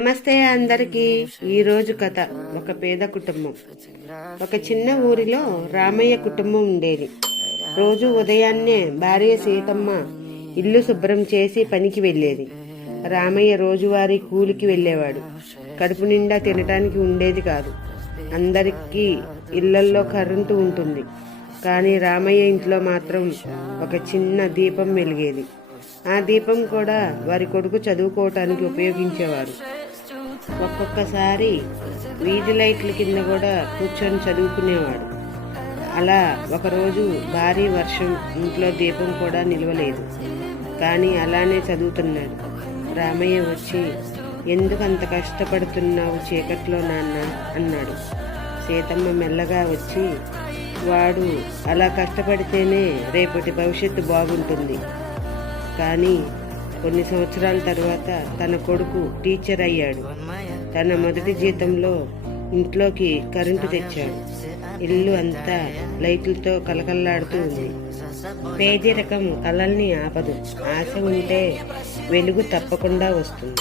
నమస్తే అందరికీ. ఈరోజు కథ ఒక పేద కుటుంబం. ఒక చిన్న ఊరిలో రామయ్య కుటుంబం ఉండేది. రోజు ఉదయాన్నే భార్య సీతమ్మ ఇల్లు శుభ్రం చేసి పనికి వెళ్ళేది. రామయ్య రోజువారీ కూలికి వెళ్ళేవాడు. కడుపు నిండా తినటానికి ఉండేది కాదు. అందరికీ ఇళ్లల్లో కరెంటు ఉంటుంది, కానీ రామయ్య ఇంట్లో మాత్రం ఒక చిన్న దీపం వెలిగేది. ఆ దీపం కూడా వారి కొడుకు చదువుకోవటానికి ఉపయోగించేవారు. ఒక్కొక్కసారి వీధి లైట్ల కింద కూడా కూర్చొని చదువుకునేవాడు. అలా ఒకరోజు భారీ వర్షం, ఇంట్లో దీపం కూడా నిలవలేదు, కానీ అలానే చదువుతున్నాడు. రామయ్య వచ్చి, "ఎందుకు అంత కష్టపడుతున్నావు చీకట్లో నాన్న?" అన్నాడు. సీతమ్మ మెల్లగా వచ్చి, "వాడు అలా కష్టపడితేనే రేపటి భవిష్యత్తు బాగుంటుంది." కానీ కొన్ని సంవత్సరాల తర్వాత తన కొడుకు టీచర్ అయ్యాడు. తన మొదటి జీతంలో ఇంట్లోకి కరెంటు తెచ్చాడు. ఇల్లు అంతా లైట్లతో కలకల్లాడుతూ ఉంది. పేదరికం కలల్ని ఆపదు, ఆశ ఉంటే వెలుగు తప్పకుండా వస్తుంది.